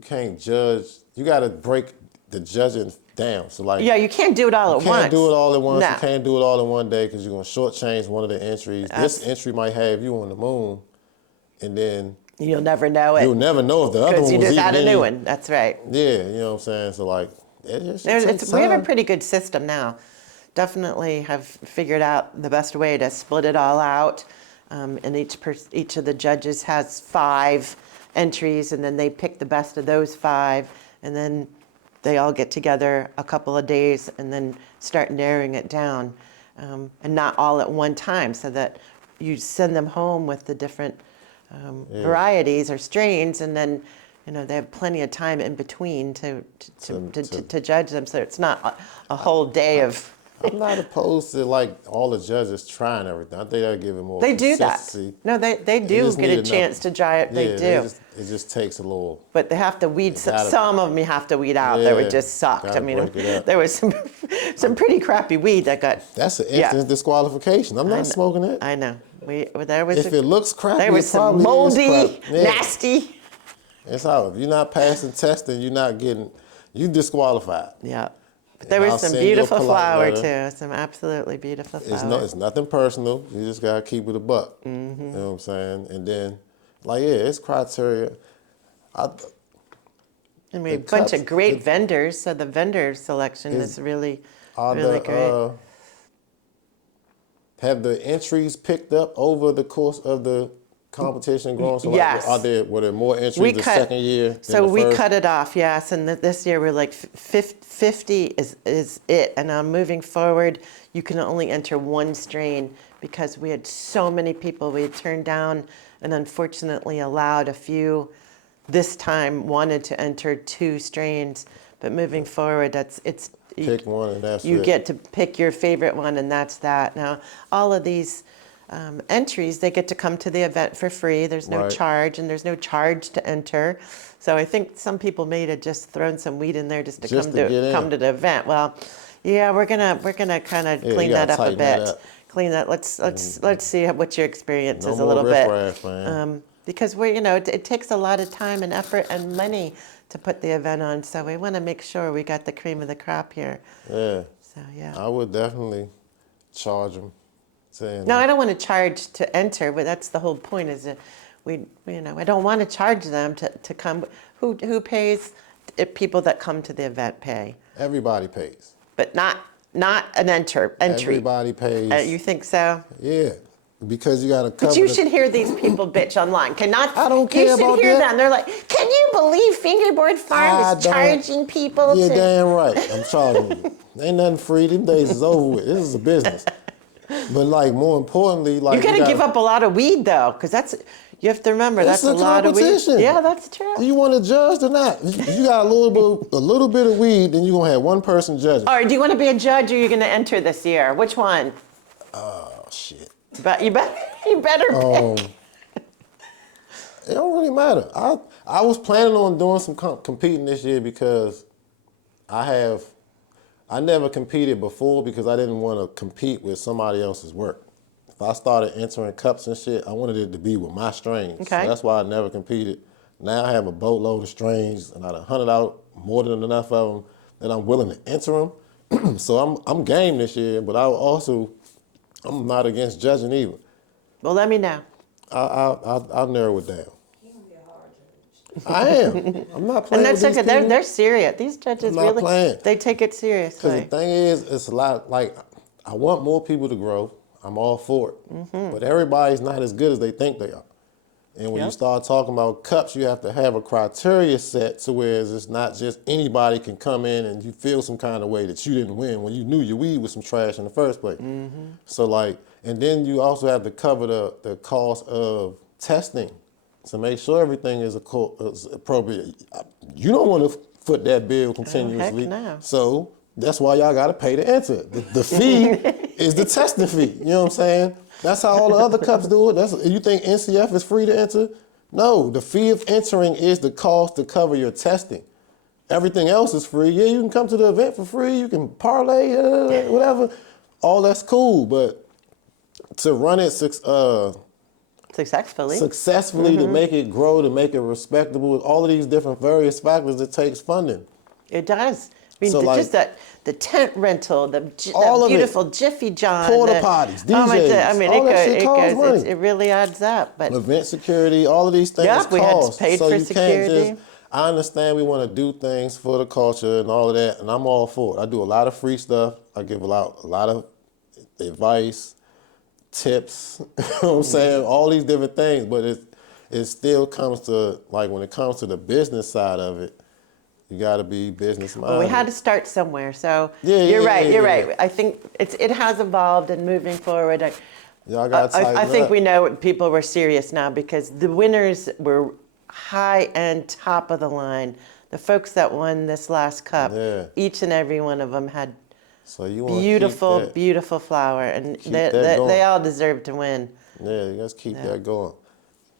can't judge. You got to break the judging down. So like, Yeah, you can't do it all you at once. can't do it all at once. No. You can't do it all in one day because you're gonna shortchange one of the entries. This entry might have you on the moon, and then You'll never know you'll it never know if the other because one you was just even had a any- new one. That's right. Yeah, you know what I'm saying. So like, it takes We have a time. pretty good system now. Definitely have figured out the best way to split it all out. And each of the judges has 5 entries, and then they pick the best of those 5, and then they all get together a couple of days and then start narrowing it down, and not all at one time, so that you send them home with the different varieties or strains, and then they have plenty of time in between to judge them. So it's not a whole day of. I'm not opposed to like all the judges trying everything. I think that'll give it more They do that. consistency. No, they do just get need a chance to try it. They Yeah, do. it just takes a little. But they have to weed gotta- some of them. You have to weed out. That Yeah, would just sucked. gotta I mean, break it up. there was some pretty crappy weed that got. That's an Yeah. instant disqualification. I'm not smoking it. I know. There was If it looks crappy, there was it some probably is moldy, crap. Yeah. nasty. It's how if you're not passing testing, you disqualified. Yeah. But there And was I'll some send you a beautiful polite flower letter. too. Some absolutely beautiful It's flower. it's nothing personal. You just gotta keep it a buck. Mm-hmm. You know what I'm saying? And then, it's criteria. And we have the a bunch cups- of great vendors, so the vendor selection is really, Are really the, great. have the entries picked up over the course of the competition grown? So Yes. were there more entries the second year than So the we first? cut it off, yes, and this year we're like 50 is it, and moving forward, you can only enter one strain because we had so many people we had turned down, and unfortunately allowed a few this time wanted to enter 2 strains, but moving forward, it's Pick one and that's you it. get to pick your favorite one, and that's that. Now, all of these entries, they get to come to the event for free. There's no Right. charge, and there's no charge to enter. So I think some people may have just thrown some weed in there just to Just to get in. come to the event. Well, yeah, we're gonna kind of you clean gotta that up a tighten that bit. up. Clean that. Let's see what your experience No is a more little bit. riffraff, man. Because it takes a lot of time and effort and money to put the event on. So we want to make sure we got the cream of the crop here. Yeah, So yeah. I would definitely charge them. Saying No, I don't want to charge to enter, but that's the whole point. Is that I don't want to charge them to come. Who pays? People that come to the event pay, everybody pays. but not an entry. Everybody pays. You think so? Yeah, because you got to cover. But you should hear these people bitch online. Cannot. I don't care You should about hear that. them. They're like, can you believe Fingerboard Farm I is don't- charging people You're to? damn right. I'm charging you. Ain't nothing free. Them days is over with. This is a business. But like more importantly, like You got to give up a lot of weed though, because you have to remember It's that's a a lot of weed. competition. Yeah, that's true. Do you want to judge or not? If you got a little bit of weed, then you're gonna have one person judging. Or do you want to be a judge, or you're going to enter this year? Which one? Oh shit. But you better pick. It don't really matter. I was planning on doing some competing this year because I never competed before because I didn't want to compete with somebody else's work. If I started entering cups and shit, I wanted it to be with my strains. Okay. So that's why I never competed. Now I have a boatload of strains and I done hunted out more than enough of them that I'm willing to enter them. So I'm game this year, but I'm not against judging either. Well, let me know. I'll narrow it down. He gonna be a hard judge. I am. I'm not playing And that's with these okay. people. They're serious. These judges I'm not really, playing. they take it Because the seriously. thing is, it's a lot, like, I want more people to grow. I'm all for it. Mm-hmm. But everybody's not as good as they think they are. And when you Yep. start talking about cups, you have to have a criteria set to where it's not just anybody can come in and you feel some kind of way that you didn't win when you knew your weed was some trash in the first place. Mm-hmm. So like, and then you also have to cover the cost of testing to make sure everything is appropriate. You don't want to foot that bill continuously. no. So that's why y'all got to pay to enter. The fee is the testing fee. You know what I'm saying? That's how all the other cups do it. You think NCF is free to enter? No, the fee of entering is the cost to cover your testing. Everything else is free. Yeah, you can come to the event for free. You can parlay, whatever. All that's cool, but to run it Successfully. successfully, to make it grow, to make it respectable, with all of these different various factors, it takes funding. It does. I mean, So, like, just the tent rental, the all of it. beautiful Jiffy John. Porta potties, Oh my DJs, God, I mean, all that shit costs it money. it really adds up. But Event security, all of these things Yeah, we had cost. paid so for you security. Can't just, I understand we want to do things for the culture and all of that, and I'm all for it. I do a lot of free stuff. I give a lot of advice, tips, you know what I'm saying? All these different things, but it still comes to, like, when it comes to the business side of it, you got to be business minded. well, we had to start somewhere. So Yeah, you're yeah, right. yeah, You're yeah. right. I think it has evolved and moving forward. Y'all got to tighten I think up. we know people were serious now because the winners were high end, top of the line. The folks that won this last cup, Yeah. each and every one of them had So you want beautiful, to keep that, beautiful flower, and keep that going. they all deserve to win. Yeah, let's keep that going.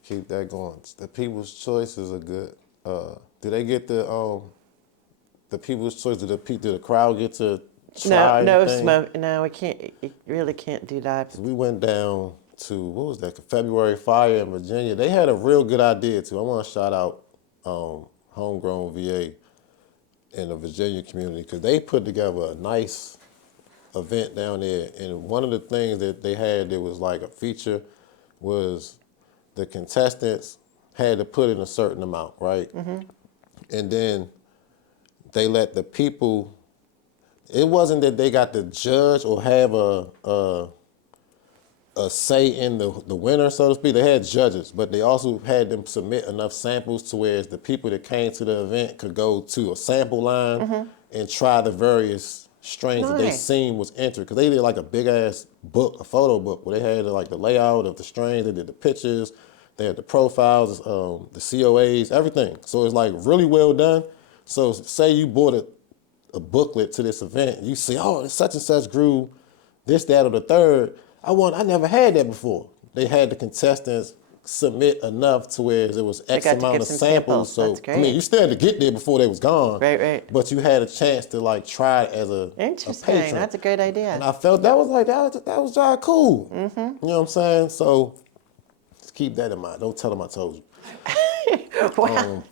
Keep that going. The People's Choices are good. Do they get the People's Choice? Did the crowd get to try No anything? smoke. No, we can't. You really can't do that. We went down to, what was that, February Fire in Virginia. They had a real good idea too. I want to shout out Homegrown VA in the Virginia community because they put together a nice event down there. And one of the things that they had that was like a feature was the contestants had to put in a certain amount, right? Mm-hmm. And then they let the people, it wasn't that they got to judge or have a say in the winner, so to speak. They had judges, but they also had them submit enough samples to where the people that came to the event could go to a sample line and try the various strains that they Nice. seen was entered. Because they did like a big ass book, a photo book, where they had like the layout of the strains, they did the pictures, they had the profiles, the COAs, everything. So it's like really well done. So say you bought a booklet to this event, you see, oh, such and such grew this, that, or the third. I never had that before. They had the contestants submit enough to where it was X got to amount get of some samples. samples. That's So I mean, great. you still had to get there before they was gone. Right. But you had a chance to like try it as a Interesting. patron. That's a great idea. And I felt that was just cool. Mm-hmm. You know what I'm saying? So just keep that in mind. Don't tell them I told you. Wow.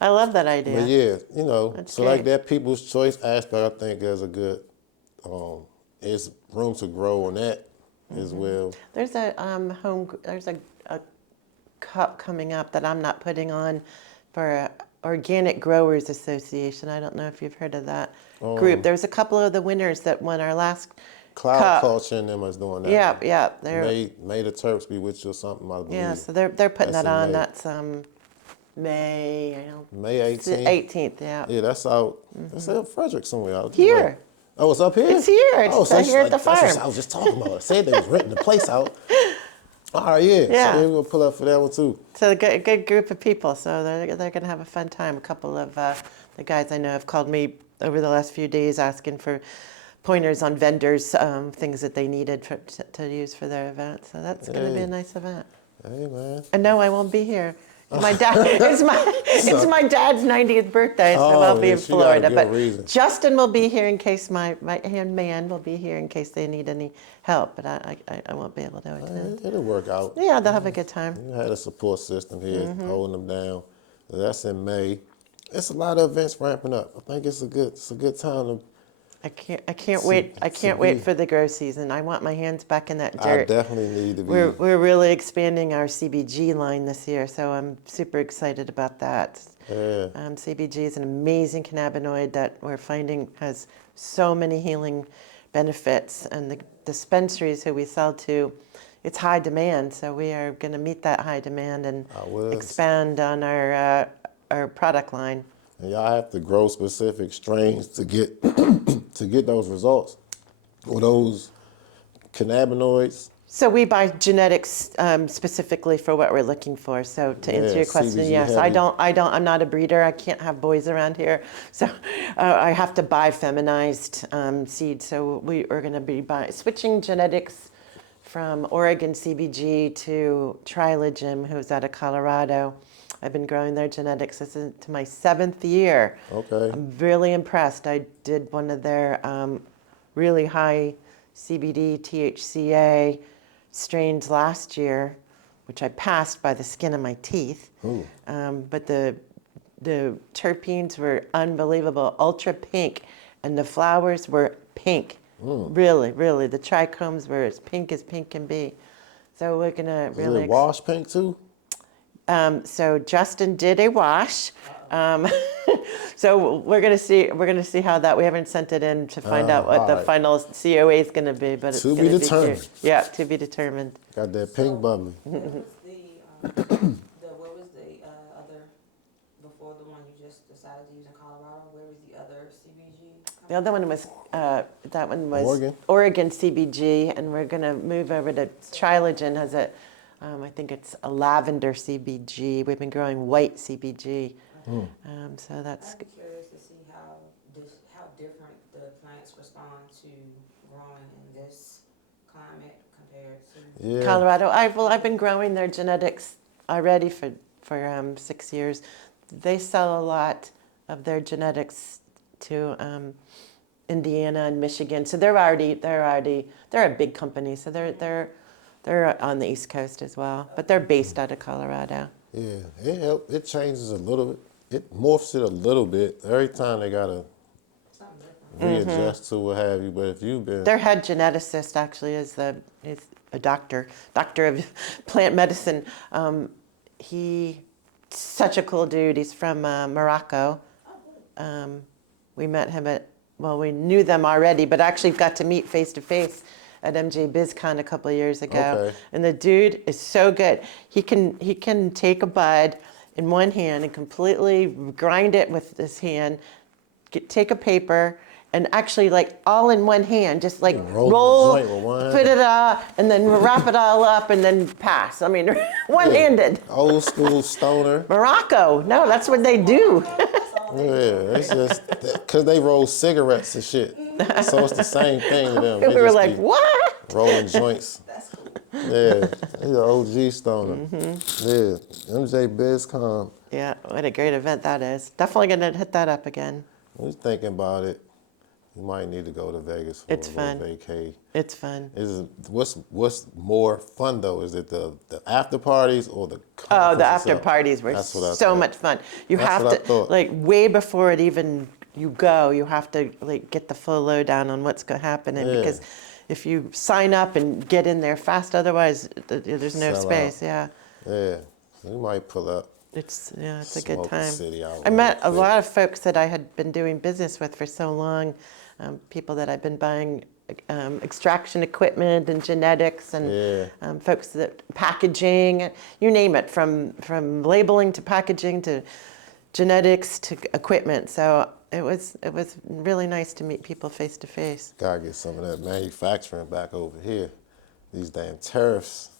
I love that idea. But yeah, you know, That's so like great. that people's choice aspect, I think is a good. There's room to grow on that as well. There's a there's a cup coming up that I'm not putting on for Organic Growers Association. I don't know if you've heard of that group. There's a couple of the winners that won our last Cloud Culture and them is doing that. Yeah, yeah. They're May the Turks be with you or something, I believe. yeah. So they're putting That's that in on. May. That's May. I don't. May 18th. 18th. Yeah. Yeah, that's out. That's in Frederick somewhere. Here. Oh, it's up here? It's here. It's oh, so here at the that's what farm. I was just talking about. I said they was renting the place out. All right, yeah. Yeah. So we're going to pull up for that one, too. So a good group of people. So they're going to have a fun time. A couple of the guys I know have called me over the last few days asking for pointers on vendors, things that they needed to use for their event. So that's going to be a nice event. Hey, man. And no, I won't be here. My dad, it's my dad's 90th birthday, so I'll be in she got a Florida. good But reason. Justin will be here in case my hand man will be here in case they need any help. But I won't be able to attend. It'll work out. Yeah, they'll have a good time. You had a support system here Mm-hmm. holding them down. That's in May. It's a lot of events ramping up. I think it's a good time to. I can't wait. I can't wait for the grow season. I want my hands back in that dirt. I definitely need to be. We're really expanding our CBG line this year, so I'm super excited about that. Yeah. CBG is an amazing cannabinoid that we're finding has so many healing benefits, and the dispensaries who we sell to, it's high demand. So we are going to meet that high demand and expand on our product line. And y'all have to grow specific strains to get to get those results. Or those cannabinoids. So we buy genetics specifically for what we're looking for. So to answer your question, CBG yes, heavy. I'm not a breeder. I can't have boys around here. So I have to buy feminized seeds. So we are going to be switching genetics from Oregon CBG to Trilogen, who's out of Colorado. I've been growing their genetics. This is to my 7th year. Okay. I'm really impressed. I did one of their really high CBD, THCA strains last year, which I passed by the skin of my teeth. But the terpenes were unbelievable, ultra pink, and the flowers were pink. Really, really. The trichomes were as pink can be. So we're gonna really. Is it wash pink too? So Justin did a wash. So we're gonna see how that. We haven't sent it in to find out what the alright. final COA is gonna be, but it's To be gonna be determined. cute. Yeah, to be determined. Got that pink bubbly. What was the other, before the one you just decided to use in Colorado, where was the other CBG? The other one was that one was Oregon? Oregon CBG, and we're gonna move over to Trilogen. Has a I think it's a lavender CBG. We've been growing white CBG, so that's. I'd be curious to see how different the plants respond to growing in this climate compared to. Yeah. Colorado. I've been growing their genetics already for 6 years. They sell a lot of their genetics to Indiana and Michigan, so they're a big company. So they're on the East Coast as well, but they're based out of Colorado. Yeah. It changes a little bit. It morphs it a little bit. Every time they gotta Something different. readjust to what have you. But if you've been Their head geneticist actually is a doctor of plant medicine. He's such a cool dude. He's from Morocco. We met him we knew them already, but actually got to meet face to face at MJ BizCon a couple of years ago. Okay. And the dude is so good. He can take a bud in one hand and completely grind it with his hand, take a paper, and actually like all in one hand, just like roll the joint with one hand. put it and then wrap it all up and then pass. I mean, one-handed. old school stoner. Morocco, no, that's what they do. Yeah, it's just because they roll cigarettes and shit. So it's the same thing to them. They We were just like, be what? rolling joints. Yeah, he's an OG stoner. Yeah, MJ BizCon. Yeah, what a great event that is. Definitely gonna hit that up again. I was thinking about it. You might need to go to Vegas for It's a fun. little vacay. It's fun. What's more fun though? Is it the after parties or the Oh, conference the after itself? parties were That's what I so thought. much fun. You That's have what I to, thought. like, way before it even you go, you have to like get the full lowdown on what's going to happen. And Yeah. because if you sign up and get in there fast, otherwise there's no Sell space. Yeah, Yeah, so you might pull up. it's a Smoke good the time. city out I real met a quick. lot of folks that I had been doing business with for so long, people that I've been buying extraction equipment and genetics and Yeah. folks that packaging, you name it, from labeling to packaging to genetics to equipment. So it was really nice to meet people face to face. Gotta get some of that manufacturing back over here. These damn tariffs.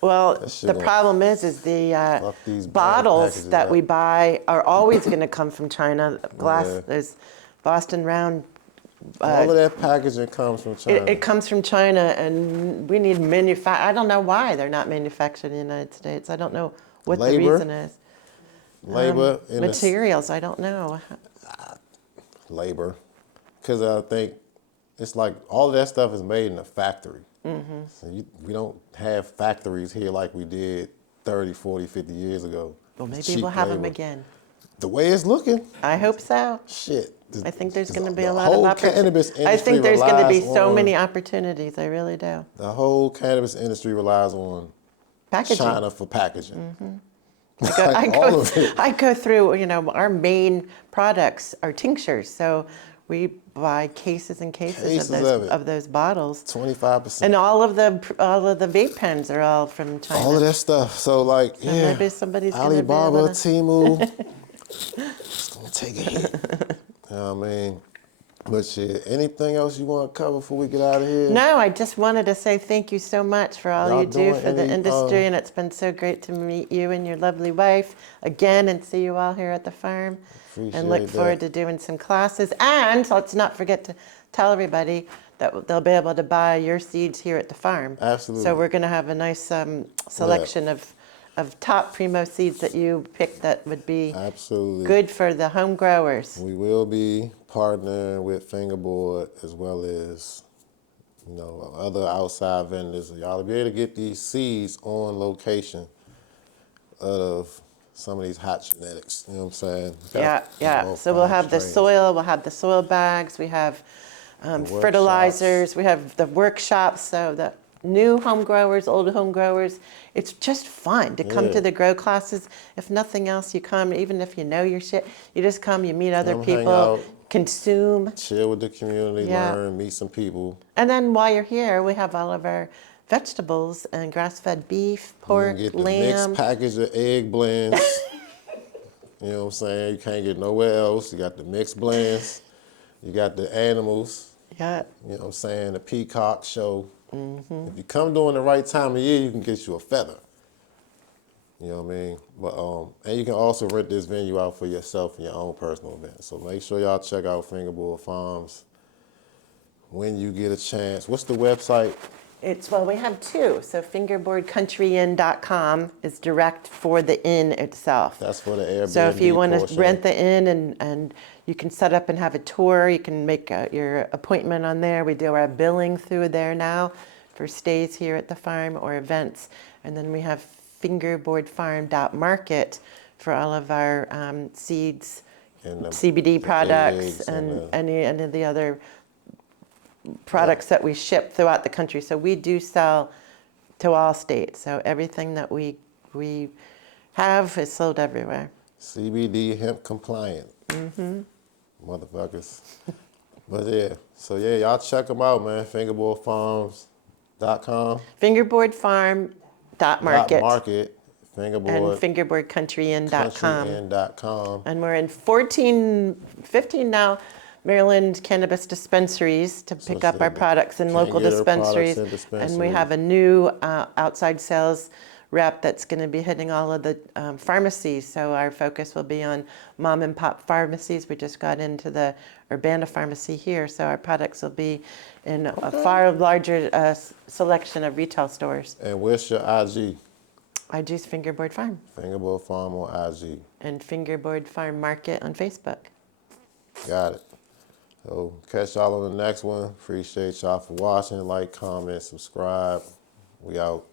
Well, That shit the gonna problem is the fuck these bottles packages that up. we buy are always going to come from China. Glass, Yeah. there's Boston Round. All of that packaging comes from China. It comes from China, and we need I don't know why they're not manufactured in the United States. I don't know what the Labor. reason is. Labor and Materials, I don't know. labor, because I think it's like all of that stuff is made in a factory. So we don't have factories here like we did 30, 40, 50 years ago. Well, It's maybe cheap we'll have them labor. again. The way it's looking, I hope so. shit. I think there's going to be The a lot of whole opportunities. cannabis I think industry there's going to be relies so on- many opportunities. I really do. The whole cannabis industry relies on Packaging. China for packaging. I go through, our main products are tinctures. So we buy cases and cases Cases of of it. those bottles. 25%. And all of the vape pens are all from China. All of that stuff. So like, yeah, maybe somebody's gonna be Alibaba, able to- Temu, it's gonna take a hit. You know what I mean? But shit, anything else you want to cover before we get out of here? No, I just wanted to say thank you so much for all Y'all you do doing for the any, industry, and it's been so great to meet you and your lovely wife again and see you all here at the farm. And look Appreciate forward that. to doing some classes. And let's not forget to tell everybody that they'll be able to buy your seeds here at the farm. Absolutely. So we're going to have a nice selection of top primo seeds that you picked that would be Absolutely. good for the home growers. We will be partnering with Fingerboard as well as, other outside vendors. Y'all will be able to get these seeds on location of some of these hot genetics. You know what I'm saying? Yeah. All So we'll 5 have the strains. soil, we'll have the soil bags, we have workshops. fertilizers, we have the workshops. So the new home growers, old home growers, it's just fun to come Yeah. to the grow classes. If nothing else, you come, even if you know your shit, you just come, you meet other Come hang people, out. consume. Chill with the community, Yeah. learn, meet some people. And then while you're here, we have all of our vegetables and grass-fed beef, pork, You can get the lamb. mixed package of egg blends. You know what I'm saying? You can't get nowhere else. You got the mixed blends. You got the animals. Yeah. You know what I'm saying? The peacock show. Mm-hmm. If you come during the right time of year, you can get you a feather. You know what I mean? But and you can also rent this venue out for yourself and your own personal event. So make sure y'all check out Fingerboard Farms when you get a chance. What's the website? We have two. So fingerboardcountryinn.com is direct for the inn itself. That's for the Airbnb. So if you want to portion. rent the inn and you can set up and have a tour, you can make your appointment on there. We do our billing through there now for stays here at the farm or events. And then we have fingerboardfarm.market for all of our seeds, And the CBD products, eggs and the- any of the other products that we ship throughout the country. So we do sell to all states. So everything that we have is sold everywhere. CBD hemp compliant. Motherfuckers. But yeah, so yeah, y'all check them out, man. Fingerboardfarms.com. Fingerboardfarm.market Market. and Fingerboard. fingerboardcountryinn.com. Countryinn.com. And we're in 15 now Maryland cannabis dispensaries to pick So up our they products in can local get our products dispensaries. in And we dispensaries. have a new outside sales rep that's going to be hitting all of the pharmacies. So our focus will be on mom and pop pharmacies. We just got into the Urbana pharmacy here. So our products will be in a far larger selection of retail stores. And where's your IG? I juice Fingerboard Farm Fingerboard Farm on IG. and Fingerboard Farm Market on Facebook. Got it. So catch y'all on the next one. Appreciate y'all for watching. Like, comment, subscribe. We out.